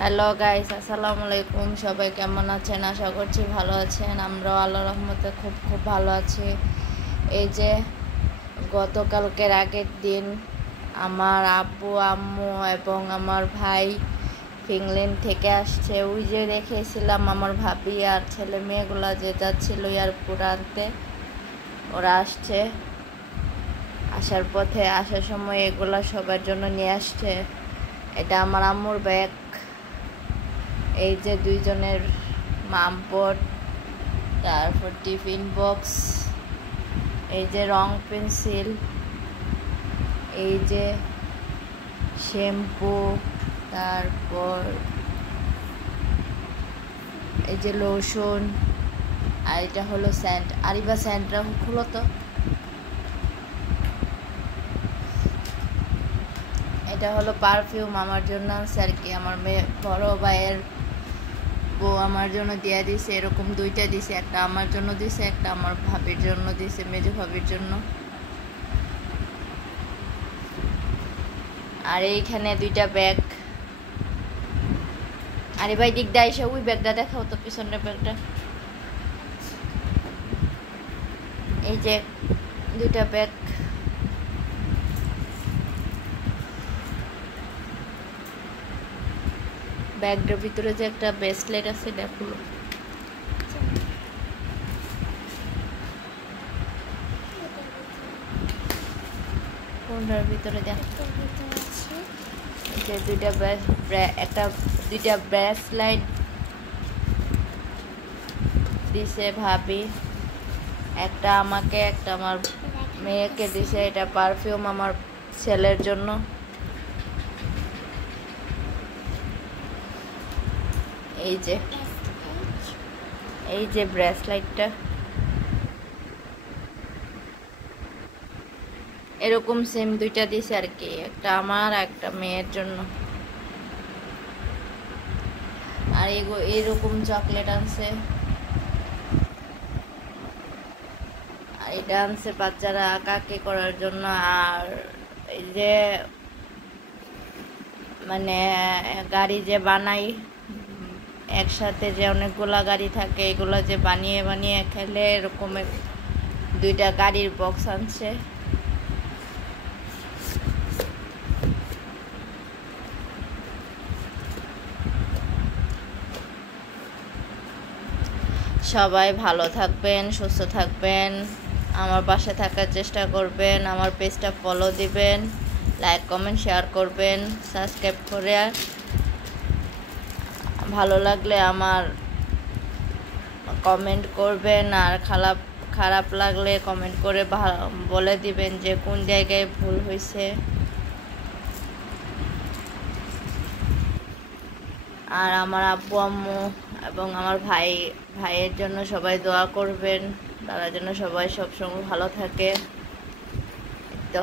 Hello guys, আসসালামু আলাইকুম। সবাই কেমন আছেন? আশা করছি ভালো আছেন। আমরাও আল্লাহর রহমতে খুব খুব ভালো আছি। এই যে গতকালকের আগের দিন আমার আব্বু আম্মু এবং আমার ভাই ফিনল্যান্ড থেকে আসছে। ওই যে রেখেছিলাম আমার ভাবি আর ছেলে মেয়েগুলা যে যাচ্ছিল এয়ারপোর্ট আনতে, ওরা আসছে। আসার পথে আসার সময় এগুলা সবার জন্য নিয়ে আসছে। এটা আমার আম্মুর ব্যাগ, এই যে দুইজনের মামপট, তারপর টিফিন বক্স, এই যে রং পেন্সিল, এই যে শ্যাম্পু, তারপর এই যে লোশন, আর এটা হলো স্যান্ট। আরিবা স্যান্টটা খুলো তো। এটা হলো পারফিউম আমার জন্য আনছে আর কি। আমার মেয়ে বড় ভাইয়ের বউ আমার জন্য দিয়ে দিছে, এরকম দুইটা দিছে, একটা আমার জন্য দিছে, একটা আমার ভাবির জন্য দিছে, মেজো ভাবির জন্য। আর এইখানে দুইটা ব্যাগ। আরে ভাই দিক দিয়ে এসে ওই ব্যাগটা দেখাও তো, পিছনের ব্যাগটা। এই যে দুইটা ব্যাগ, ব্যাগটার ভিতরে যে একটা ব্রেসলেট আছে দেখো, কোনটার ভিতরে দেখো। এই যে দুইটা দুইটা ব্রেসলেট দিছে ভাবি, একটা আমাকে, একটা আমার মেয়েকে দিছে। এটা পারফিউম আমার ছেলের জন্য। এই যে ব্রেসলেটটা এরকম সেম দুইটা দিছে আর কি, একটা আমার একটা মেয়ের জন্য। আর এরকম চকলেট আনছে, আর এটা আনছে বাচ্চারা আঁকাআঁকি করার জন্য। আর এই যে মানে গাড়ি যে বানাই একসাথে, যে অনেকগুলা গাড়ি থাকে, এগুলো যে বানিয়ে বানিয়ে খেলে, এরকম দুইটা গাড়ির বক্স আনছে। সবাই ভালো থাকবেন, সুস্থ থাকবেন, আমার পাশে থাকার চেষ্টা করবেন, আমার পেজটা ফলো দিবেন, লাইক কমেন্ট শেয়ার করবেন, সাবস্ক্রাইব করে ভালো লাগলে আমার কমেন্ট করবেন। আর খারাপ লাগলে কমেন্ট করে বলে দিবেন যে কোন জায়গায় ভুল হয়েছে। আর আমার আব্বু আম্মু এবং আমার ভাইয়ের জন্য সবাই দোয়া করবেন, তারা যেন সবাই সবসময় ভালো থাকে। তো